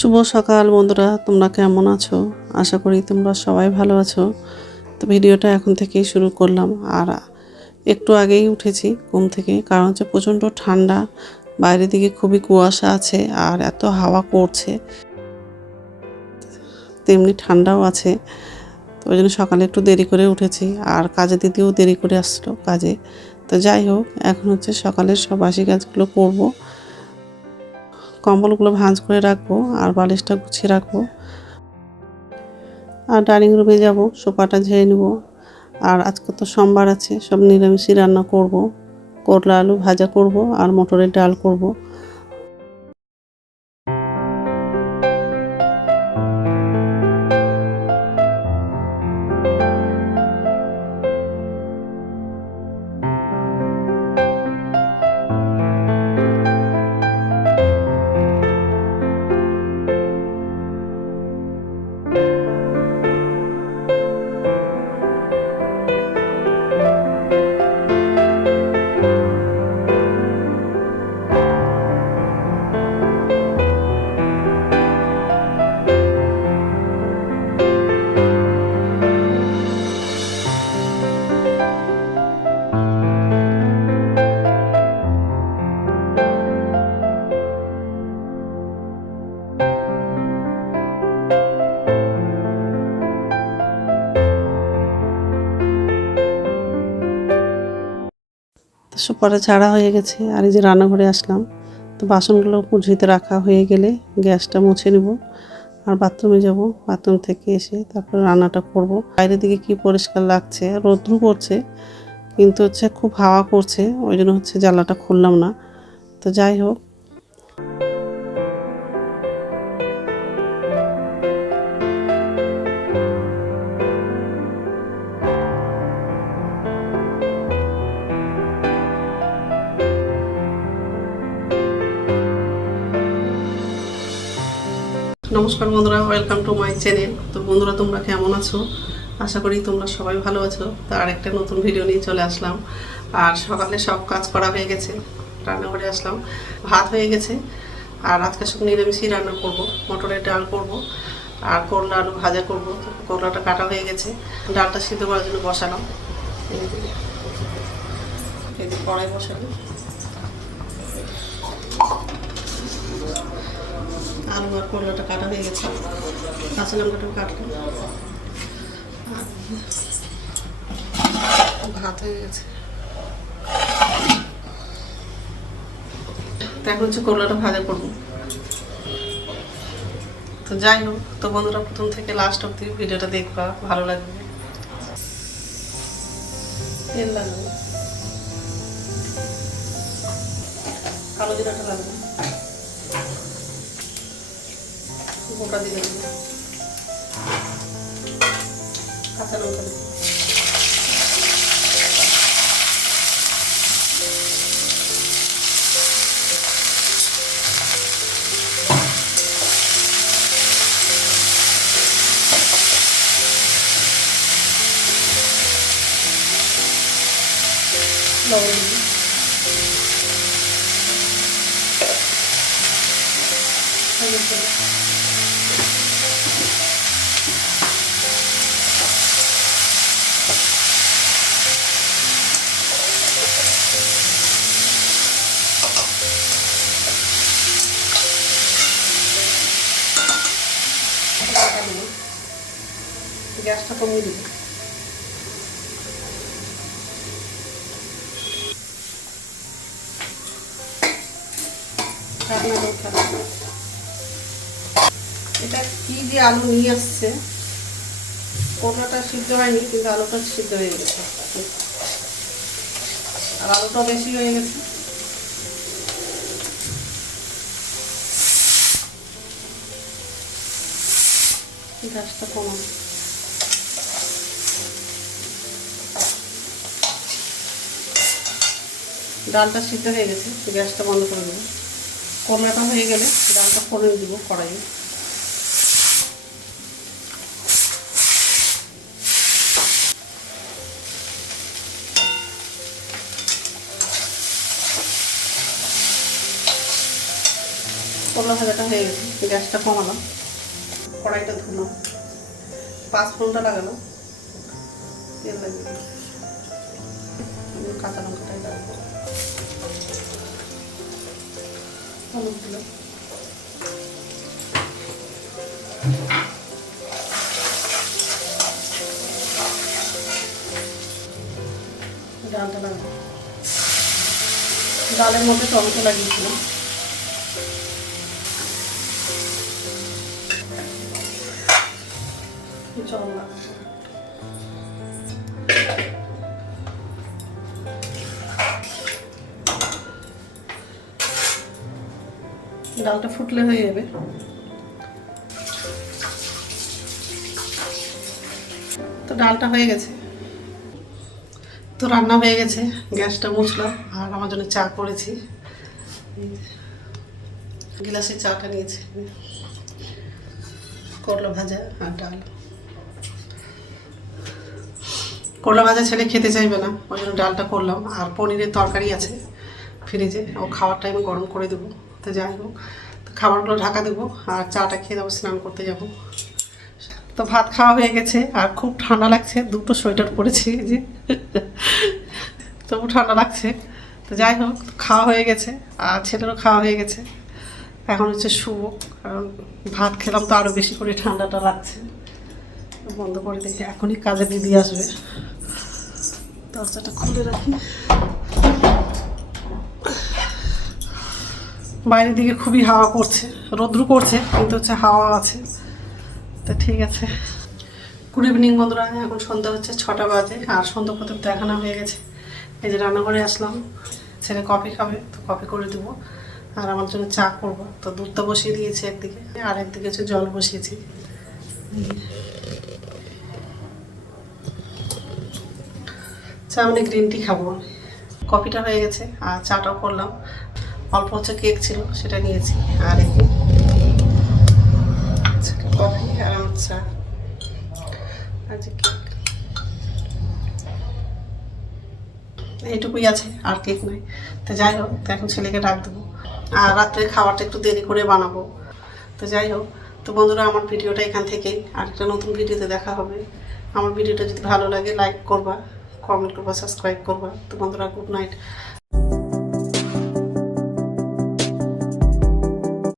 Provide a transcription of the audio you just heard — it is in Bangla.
শুভ সকাল বন্ধুরা, তোমরা কেমন আছো? আশা করি তোমরা সবাই ভালো আছো। তো ভিডিওটা এখন থেকেই শুরু করলাম। আর একটু আগেই উঠেছি ঘুম থেকে, কারণ হচ্ছে প্রচণ্ড ঠান্ডা, বাইরের দিকে খুবই কুয়াশা আছে আর এত হাওয়া করছে, তেমনি ঠান্ডাও আছে। তো ওই জন্য সকালে একটু দেরি করে উঠেছি, আর কাজে দিদিও দেরি করে আসলো কাজে। তো যাই হোক, এখন হচ্ছে সকালের সব বাসি কাজগুলো করবো। কম্বলগুলো ভাঁজ করে রাখবো আর বালিশটা গুছিয়ে রাখবো, আর ডাইনিং রুমে যাব, সোফাটা ঝেড়ে নেব। আর আজকে তো সোমবার আছে, সব নিরামিষই রান্না করব। করলা আলু ভাজা করব আর মটরের ডাল করব। সোফাটা ঝাড়া হয়ে গেছে, আর এই যে রান্নাঘরে আসলাম। তো বাসনগুলো ঝুড়িতে রাখা হয়ে গেলে গ্যাসটা মুছে নেব, আর বাথরুমে যাব। বাথরুম থেকে এসে তারপর রান্নাটা করব। বাইরের দিকে কি পরিষ্কার লাগছে, রোদ্রু করছে, কিন্তু হচ্ছে খুব হাওয়া করছে, ওই জন্য হচ্ছে জানলাটা খুললাম না। তো যাই হোক, নমস্কার বন্ধুরা, ওয়েলকাম টু মাই চ্যানেল। তো বন্ধুরা, তোমরা কেমন আছো? আশা করি তোমরা সবাই ভালো আছো। তো আর একটা নতুন ভিডিও নিয়ে চলে আসলাম। আর সকালে সব কাজ করা হয়ে গেছে, রান্নাঘরে আসলাম, ভাত হয়ে গেছে। আর আজকে সব নিরামিষই রান্না করব, মটরের ডাল করব আর করলা আলু ভাজা করব। করলাটা কাটা হয়ে গেছে, ডালটা সিদ্ধ করার জন্য বসালাম। এই যে কড়াই বসালাম, আলু আর করলাটা কাটা হয়ে গেছে, কাঁচা লঙ্কাটাও কাটলাম, ভাত হয়ে গেছে। এখন হচ্ছে করলাটা ভাজা করবো। তো যাই হোক, তো বন্ধুরা প্রথম থেকে লাস্ট অব্দি ভিডিওটা দেখবা, ভালো লাগবে। তেল লাগাবো, কালো জিরাটা লাগবে, গোটা দিয়ে দেবো, কাঁচা লঙ্কা দেবো, লবণ দিবি, গ্যাসটা কমিয়ে দেবো। এটা কি যে আলু নিয়ে আসছে, করলাটা সিদ্ধ হয়নি কিন্তু আলুটা সিদ্ধ হয়ে গেছে, আর আলুটাও বেশি হয়ে গেছে। গ্যাসটা কমানো, ডালটা সিদ্ধ হয়ে গেছে, গ্যাসটা বন্ধ করে দেবো। করলাটা হয়ে গেলে ডালটা ফোড়ন দিব কড়াইয়ে। করলা ভাজাটা হয়ে গেছে, গ্যাসটা কমালাম, কড়াইটা ধুলাম, 5 ফোড়নটা লাগালাম, তেল লাগিয়ে দিলাম, কাঁচা লঙ্কাটাই লাগাবো, হলুদ দিলাম, ডালটা লাগাবো, ডালের মধ্যে টমেটো লাগিয়েছিলাম, জল লাগাবো, ডালটা ফুটলে হয়ে যাবে। তো ডালটা হয়ে গেছে, তো রান্না হয়ে গেছে, গ্যাসটা মুছলাম আর আমার জন্য চা করেছি, গিলাসে চাটা নিয়েছি, করলা ভাজা আর ডাল। করলা ভাজা ছেলে খেতে চাইবে না, ওই জন্য ডালটা করলাম, আর পনিরের তরকারি আছে ফ্রিজে, ও খাওয়ার টাইমে গরম করে দেবো। তো যাই হোক, তো খাবারগুলো ঢাকা দেবো আর চাটা খেয়ে যাবো, স্নান করতে যাব। তো ভাত খাওয়া হয়ে গেছে আর খুব ঠান্ডা লাগছে, 2টো সোয়েটার পরেছি যে, তবু ঠান্ডা লাগছে। তো যাই হোক, খাওয়া হয়ে গেছে আর ছেলেরও খাওয়া হয়ে গেছে, এখন হচ্ছে শুভ, কারণ ভাত খেলাম তো আরও বেশি করে ঠান্ডাটা লাগছে। বন্ধ করে দেখি, এখনই কাজে দিদি আসবে, দরজাটা খুলে রাখি। বাইরের দিকে খুবই হাওয়া করছে, রৌদ্র করছে কিন্তু হচ্ছে হাওয়া আছে। তো ঠিক আছে, গুড ইভিনিং বন্ধুরা, এখন সন্ধ্যা হচ্ছে 6টা বাজে আর সন্ধ্যা প্রদীপ দেখানো হয়ে গেছে। এই যে রান্নাঘরে আসলাম, ছেলে কফি খাবে তো কফি করে দেবো, আর আমার জন্য চা করবো। তো দুধটা বসিয়ে দিয়েছি একদিকে, আর একদিকে হচ্ছে জল বসিয়েছি। চা মানে গ্রিন টি খাবো। কফিটা হয়ে গেছে আর চাটাও করলাম, অল্প হচ্ছে কেক ছিল সেটা নিয়েছি, আর একটু কফি আর আমার চা, আর যে কেক এইটুকুই আছে, আর কেক নাই। তো যাই হোক, তো এখন ছেলেকে ডাক দেবো, আর রাত্রে খাবারটা একটু দেরি করে বানাবো। তো যাই হোক, তো বন্ধুরা আমার ভিডিওটা এখান থেকেই, আর একটা নতুন ভিডিওতে দেখা হবে। আমার ভিডিওটা যদি ভালো লাগে লাইক করবা, কমেন্ট করবা, সাবস্ক্রাইব করবা। তো বন্ধুরা গুড নাইট।